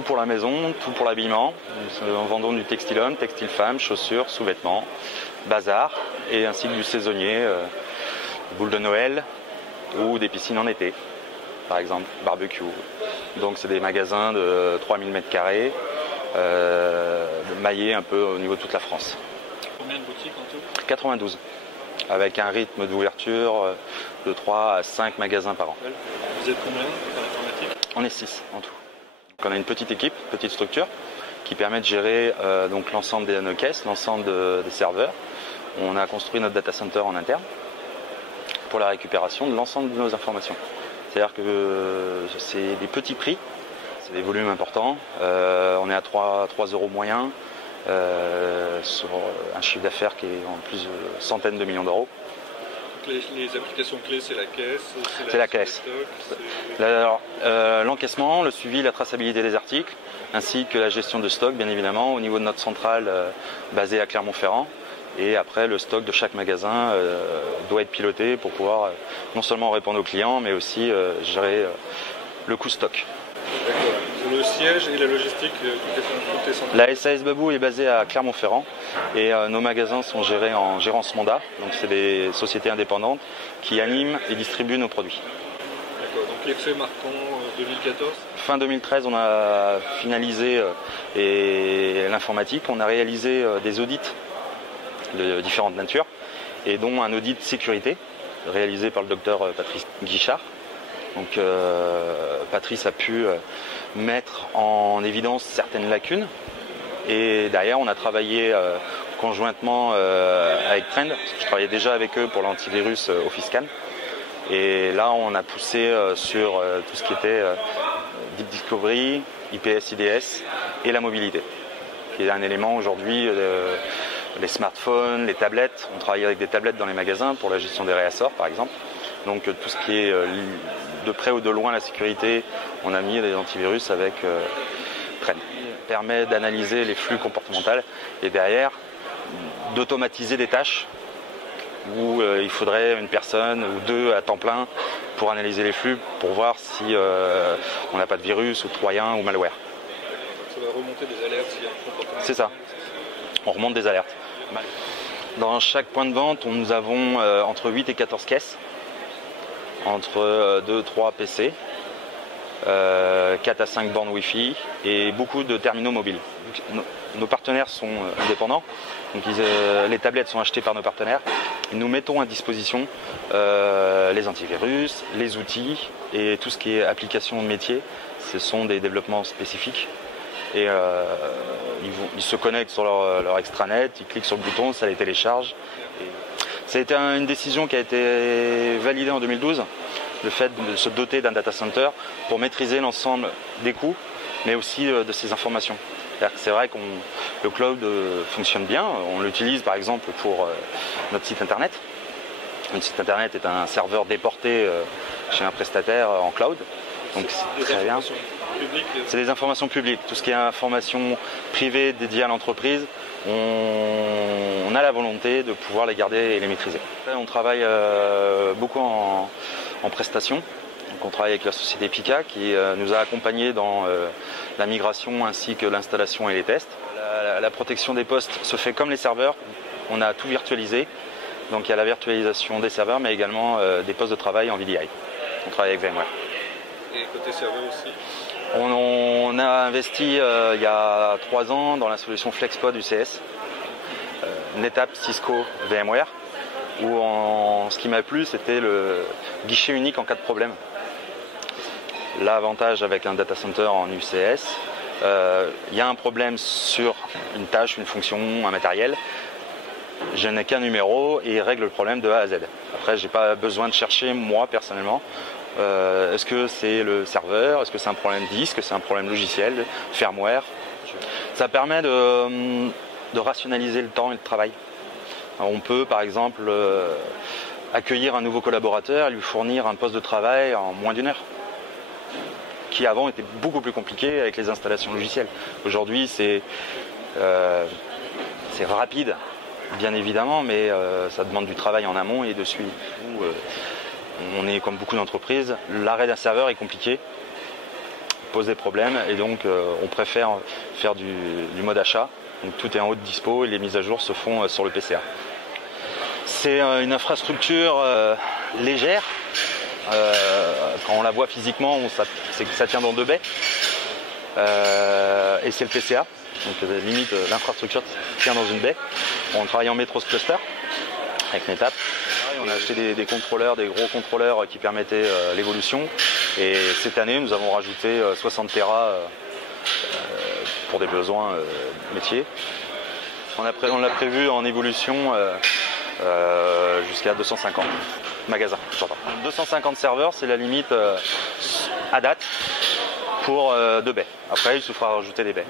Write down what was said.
tout pour la maison, tout pour l'habillement. Nous vendons du textile homme, textile femme, chaussures, sous-vêtements, bazar et ainsi que du saisonnier, boules de Noël ou des piscines en été, par exemple, barbecue. Donc c'est des magasins de 3000 m², maillés un peu au niveau de toute la France. Combien de boutiques en tout? 92, avec un rythme d'ouverture de 3 à 5 magasins par an. Vous êtes combien dans l'informatique? On est 6 en tout. Donc on a une petite équipe, petite structure, qui permet de gérer donc l'ensemble des nos caisses, l'ensemble des serveurs. On a construit notre data center en interne pour la récupération de l'ensemble de nos informations. C'est-à-dire que c'est des petits prix, c'est des volumes importants. On est à 3 € moyens sur un chiffre d'affaires qui est en plus de centaines de millions d'euros. Les applications clés, c'est la caisse? C'est la caisse. L'encaissement, le suivi, la traçabilité des articles, ainsi que la gestion de stock, bien évidemment, au niveau de notre centrale basée à Clermont-Ferrand. Et après, le stock de chaque magasin doit être piloté pour pouvoir non seulement répondre aux clients, mais aussi gérer le coût stock. D'accord. Le siège et la logistique, tout est centralisé. La SAS Babou est basée à Clermont-Ferrand et nos magasins sont gérés en gérance mandat. Donc c'est des sociétés indépendantes qui animent et distribuent nos produits. D'accord. Donc l'effet marquant 2014? Fin 2013, on a finalisé l'informatique. On a réalisé des audits de différentes natures et dont un audit sécurité réalisé par le docteur Patrice Guichard. Donc Patrice a pu mettre en évidence certaines lacunes et derrière on a travaillé conjointement avec Trend. Je travaillais déjà avec eux pour l'antivirus Office-Scan et là on a poussé sur tout ce qui était Deep Discovery, IPS, IDS et la mobilité qui est un élément aujourd'hui. Les smartphones, les tablettes, on travaille avec des tablettes dans les magasins pour la gestion des réassorts par exemple. Donc tout ce qui est de près ou de loin la sécurité, on a mis des antivirus avec Trend. Ça permet d'analyser les flux comportementaux et derrière d'automatiser des tâches où il faudrait une personne ou deux à temps plein pour analyser les flux, pour voir si on n'a pas de virus ou troyen ou malware. Ça va remonter des alertes s'il y a un comportement. C'est ça, on remonte des alertes. Dans chaque point de vente, nous avons entre 8 et 14 caisses, entre 2-3 PC, 4 à 5 bornes Wi-Fi et beaucoup de terminaux mobiles. Nos partenaires sont indépendants, donc les tablettes sont achetées par nos partenaires. Nous mettons à disposition les antivirus, les outils et tout ce qui est application de métier. Ce sont des développements spécifiques. Et ils se connectent sur leur extranet, ils cliquent sur le bouton, ça les télécharge. Et ça a été une décision qui a été validée en 2012, le fait de se doter d'un data center pour maîtriser l'ensemble des coûts, mais aussi de ces informations. C'est vrai que le cloud fonctionne bien, on l'utilise par exemple pour notre site internet. Notre site internet est un serveur déporté chez un prestataire en cloud, donc c'est très bien. C'est des informations publiques. Tout ce qui est information privée dédiée à l'entreprise, on a la volonté de pouvoir les garder et les maîtriser. On travaille beaucoup en prestation. Donc on travaille avec la société Pika qui nous a accompagnés dans la migration ainsi que l'installation et les tests. La protection des postes se fait comme les serveurs. On a tout virtualisé. Donc il y a la virtualisation des serveurs mais également des postes de travail en VDI. On travaille avec VMware. Et côté serveur aussi? On a investi il y a 3 ans dans la solution FlexPod UCS, NetApp, Cisco, VMware, où ce qui m'a plu c'était le guichet unique en cas de problème. L'avantage avec un data center en UCS, il y a un problème sur une tâche, une fonction, un matériel, je n'ai qu'un numéro et il règle le problème de A à Z. Après j'ai pas besoin de chercher moi personnellement. Est-ce que c'est le serveur? Est-ce que c'est un problème disque? Est-ce que c'est un problème logiciel, firmware? Ça permet de rationaliser le temps et le travail. Alors, on peut par exemple accueillir un nouveau collaborateur et lui fournir un poste de travail en moins d'1 heure, qui avant était beaucoup plus compliqué avec les installations logicielles. Aujourd'hui c'est rapide bien évidemment, mais ça demande du travail en amont et de suivi. On est comme beaucoup d'entreprises, l'arrêt d'un serveur est compliqué pose des problèmes et donc on préfère faire du mode achat. Donc tout est en haute dispo et les mises à jour se font sur le PCA. C'est une infrastructure légère. Quand on la voit physiquement, c'est que ça tient dans 2 baies. Et c'est le PCA. Donc limite l'infrastructure tient dans une baie. On travaille en Metros Cluster avec NetApp. On a acheté des contrôleurs, des gros contrôleurs qui permettaient l'évolution. Et cette année, nous avons rajouté 60 Tera pour des besoins métiers. On l'a prévu en évolution jusqu'à 250 magasins. 250 serveurs, c'est la limite à date pour 2 baies. Après, il se fera rajouter des baies.